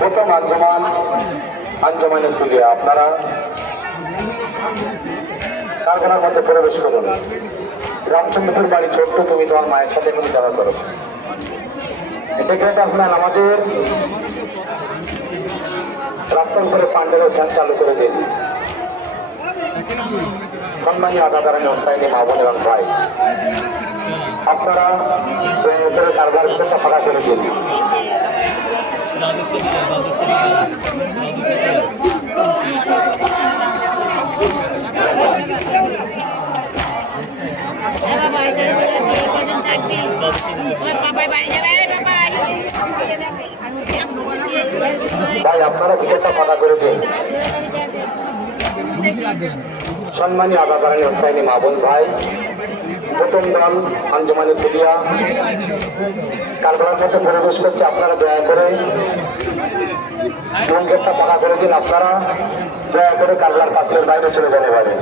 প্রথম আঞ্জমানে তুলে আপনারা কারখানার মধ্যে প্রবেশ করুন। রামচন্দ্রপুর বাড়ি ছোট্ট, তুমি তোমার মায়ের সাথে এখন দেখা করো। এটাকে আপনার আমাদের রাস্তার উপরে পান্ডের ধ্যান চালু করে দিন। সম্মানী আদাকারণে অস্থায়ী মা বোন এবং ভাই, আপনারা কারবার ভিতরটা ফাঁকা করে দিন। ভাই আপনারা ভিতরটা ফাঁকা করে দিন। সম্মানী আদাকারণে অস্থায়ী মা বোন ভাই, প্রথম দল আঞ্জমানে তুলিয়া কারবালার মধ্যে প্রবেশ করছে। আপনারা দয়া করে মূল গেটটা ফাঁকা করে দিন। আপনারা দয়া করে কারবালার পাত্রের বাইরে চলে যান। এবারে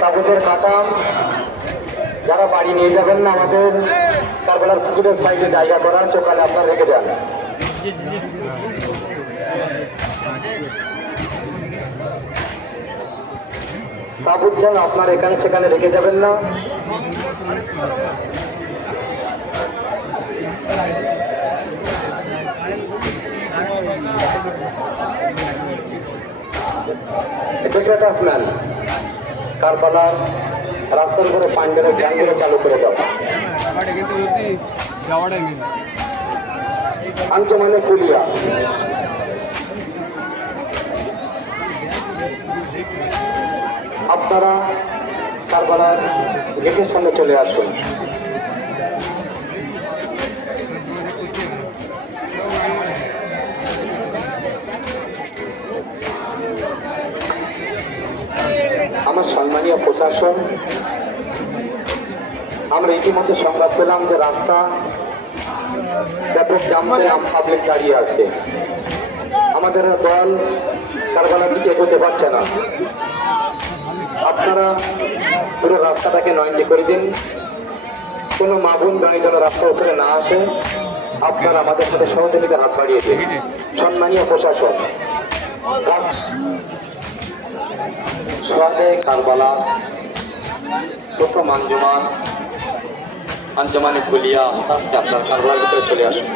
তাবুতের কাটাম যারা বাড়ি নিয়ে যাবেন না, আমাদের কারবালার পুকুরের সাইডে জায়গা করা, চোখানে আপনারা রেখে দেন। তাবুত যেন আপনার এখানে সেখানে রেখে যাবেন না। আসলেন কারবালার রাস্তার উপরে পাঞ্জাবের ভ্যানগুলো চালু করে দাও। আঞ্জমানে কুলিয়া আপনারা কারবালার গেটের সামনে চলে আসুন। আমার সম্মানীয় প্রশাসন, আমরা ইতিমধ্যে সংবাদ পেলাম যে রাস্তা ব্যাপক জাম করে পাবলিক দাঁড়িয়ে আছে। আমাদের দল কারবালার দিকে এগোতে পারছে না। আপনারা পুরো রাস্তাটাকে 90 করে দিন। কোনো মা বোন গাড়ি যেন রাস্তার উপরে না আসে। আপনারা আমাদের সাথে সহযোগিতার হাত বাড়িয়ে দিন। সম্মানীয় প্রশাসন, সোয়াদে কারবালা প্রথম আঞ্জমানে খুলিয়া আস্তে আস্তে আপনার কারবালার ভিতরে চলে আসুন।